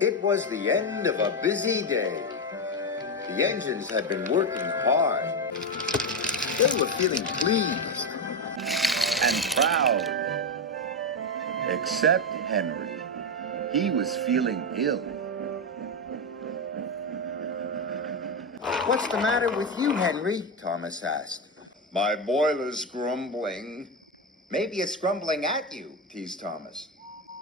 It was the end of a busy day. The engines had been working hard. They were feeling pleased and proud. Except Henry. He was feeling ill. "What's the matter with you, Henry?" Thomas asked. "My boiler's grumbling." "Maybe it's grumbling at you," teased Thomas.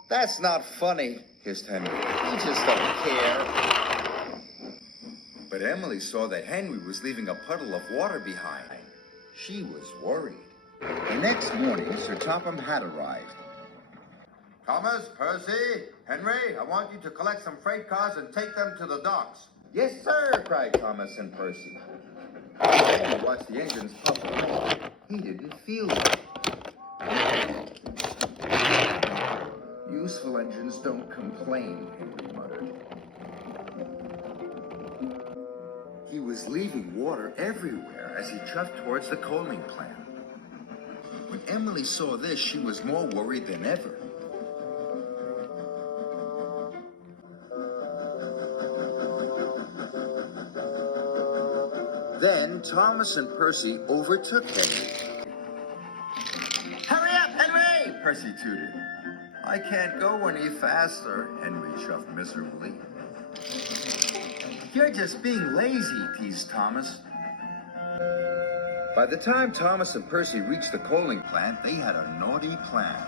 "That's not funny," hissed Henry. "You just don't care." But Emily saw that Henry was leaving a puddle of water behind. She was worried. The next morning, Sir Topham had arrived. "Thomas, Percy, Henry, I want you to collect some freight cars and take them to the docks." "Yes, sir," cried Thomas and Percy. Henry watched the engines puff away. He didn't feel well. "Useful engines don't complain," Henry muttered. He was leaving water everywhere as he chuffed towards the coaling plant. When Emily saw this, she was more worried than ever. Then Thomas and Percy overtook Henry. "Hurry up, Henry!" Percy tooted. "I can't go any faster," Henry chuffed miserably. "You're just being lazy," teased Thomas. By the time Thomas and Percy reached the coaling plant, they had a naughty plan.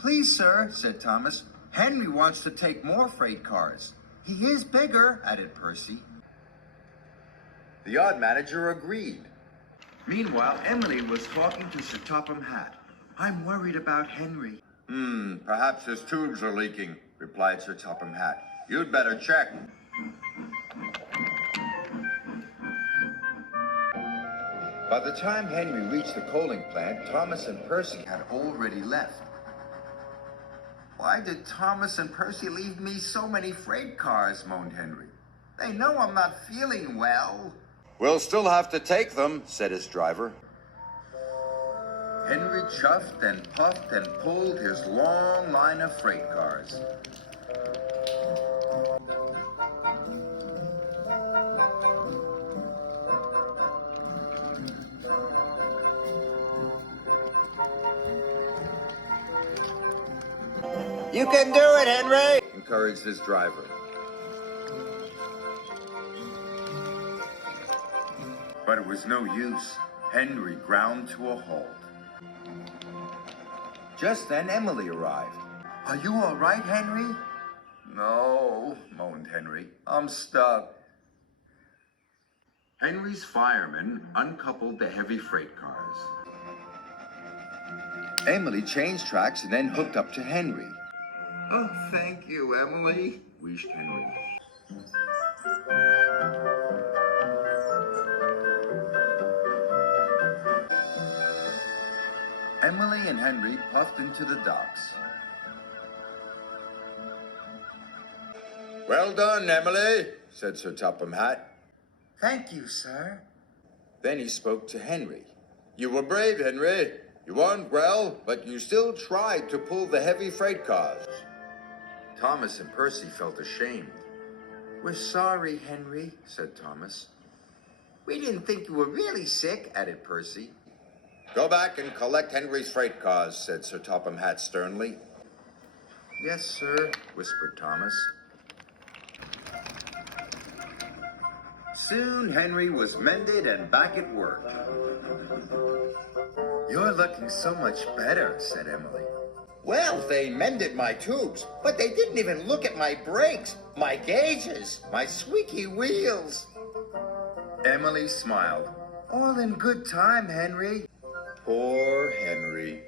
"Please, sir," said Thomas, "Henry wants to take more freight cars." "He is bigger," added Percy. The yard manager agreed. Meanwhile, Emily was talking to Sir Topham Hatt. "I'm worried about Henry." Perhaps his tubes are leaking," replied Sir Topham Hatt. "You'd better check." By the time Henry reached the coaling plant, Thomas and Percy had already left. "Why did Thomas and Percy leave me so many freight cars?" moaned Henry. "They know I'm not feeling well." "We'll still have to take them," said his driver. Henry chuffed and puffed and pulled his long line of freight cars. "You can do it, Henry!" encouraged his driver. But it was no use. Henry ground to a halt. Just then Emily arrived. "Are you all right, Henry?" "No," moaned Henry. "I'm stuck." Henry's firemen uncoupled the heavy freight cars. Emily changed tracks and then hooked up to Henry. "Oh, thank you, Emily," wheezed Henry. Emily and Henry puffed into the docks. "Well done, Emily," said Sir Topham Hatt. "Thank you, sir." Then he spoke to Henry. "You were brave, Henry. You weren't well, but you still tried to pull the heavy freight cars." Thomas and Percy felt ashamed. "We're sorry, Henry," said Thomas. "We didn't think you were really sick," added Percy. "Go back and collect Henry's freight cars," said Sir Topham Hatt sternly. "Yes, sir," whispered Thomas. Soon Henry was mended and back at work. "You're looking so much better," said Emily. "Well, they mended my tubes, but they didn't even look at my brakes, my gauges, my squeaky wheels." Emily smiled. "All in good time, Henry." Poor Henry.